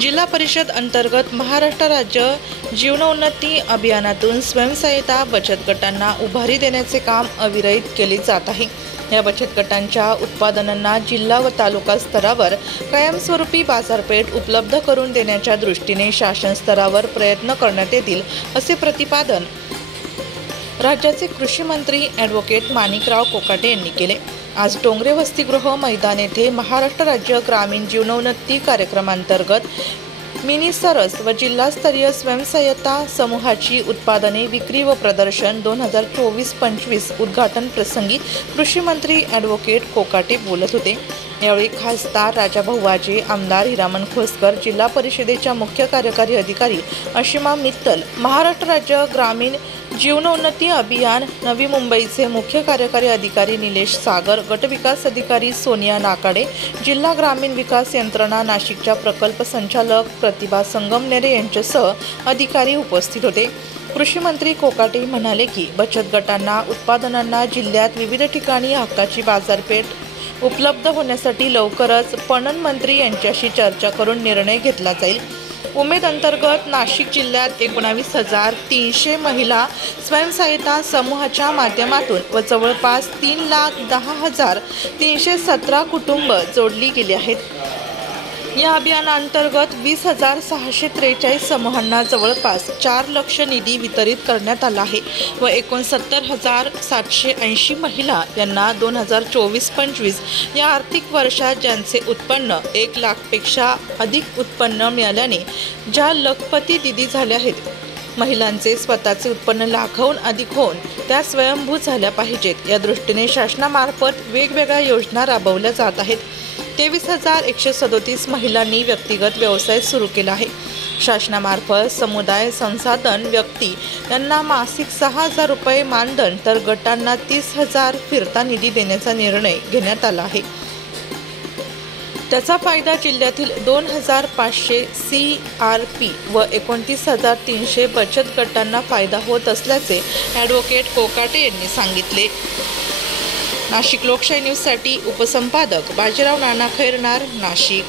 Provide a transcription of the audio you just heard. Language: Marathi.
जिल्हा परिषद अंतर्गत महाराष्ट्र राज्य जीवनोन्नती अभियानातून स्वयंसहायता बचत गटांना उभारी देण्याचे काम अविरहित केले जात आहे। या बचत गटांच्या उत्पादनांना जिल्हा व तालुका स्तरावर कायमस्वरूपी बाजारपेठ उपलब्ध करून देण्याच्या दृष्टीने शासन स्तरावर प्रयत्न करण्यात येतील, असे प्रतिपादन राज्याचे कृषी मंत्री ॲडव्होकेट माणिकराव कोकाटे यांनी केले। आज डोंगरे वसतिगृह मैदान येथे महाराष्ट्र राज्य ग्रामीण जीवनोन्नती कार्यक्रमांतर्गत मिनी सरस व जिल्हास्तरीय स्वयंसहायता समूहाची उत्पादने विक्री व प्रदर्शन 2024-25 उद्घाटन प्रसंगी कृषी मंत्री ॲडव्होकेट कोकाटे बोलत होते। यावेळी खासदार राजाभाऊ वाजे, आमदार हिरामण खोसकर, जिल्हा परिषदेच्या मुख्य कार्यकारी अधिकारी अशिमा मित्तल, महाराष्ट्र राज्य ग्रामीण जीवनोन्नती अभियान नवी मुंबईचे मुख्य कार्यकारी अधिकारी निलेश सागर, गटविकास अधिकारी सोनिया नाकाडे, जिल्हा ग्रामीण विकास यंत्रणा नाशिकच्या प्रकल्प संचालक प्रतिभा संगमनेरे यांच्यासह अधिकारी उपस्थित होते। कृषी मंत्री कोकाटे म्हणाले की बचत गटांना उत्पादनांना जिल्ह्यात विविध ठिकाणी हक्काची बाजारपेठ उपलब्ध होण्यासाठी लवकरच पणन मंत्री यांच्याशी चर्चा करून निर्णय घेतला जाईल। उमेद अंतर्गत नाशिक जिल्ह्यात 19,300 महिला स्वयंसहायता समूहाच्या माध्यमातून व जवळपास 3,10,317 कुटुंब जोडली गेली आहेत। या अभियानांतर्गत 20,643 समूहांना जवळपास 4 लाख निधी वितरित करण्यात आला आहे व 69,780 महिला यांना 2024-25 या आर्थिक वर्षात ज्यांचे उत्पन्न 1 लाखपेक्षा अधिक उत्पन्न मिळाल्याने ज्या लखपती दिदी झाल्या आहेत, महिलांचे स्वतःचे उत्पन्न लाखाहून अधिक होऊन त्या स्वयंभू झाल्या पाहिजेत, या दृष्टीने शासनामार्फत वेगवेगळ्या योजना राबवल्या जात आहेत। 23,137 महिलांनी व्यक्तिगत व्यवसाय सुरू केला आहे। शासनामार्फत समुदाय संसाधन व्यक्ती यांना मासिक 6,000 रुपये मानधन तर गटांना 30,000 फिरता निधी देण्याचा निर्णय घेण्यात आला आहे। त्याचा फायदा जिल्ह्यातील 2,500 CRP व 29,300 बचत गटांना फायदा होत असल्याचे ॲडव्होकेट कोकाटे यांनी सांगितले। नाशिक लोकशाही न्यूजसाठी उपसंपादक बाजीराव नाना खैरनार, नाशिक।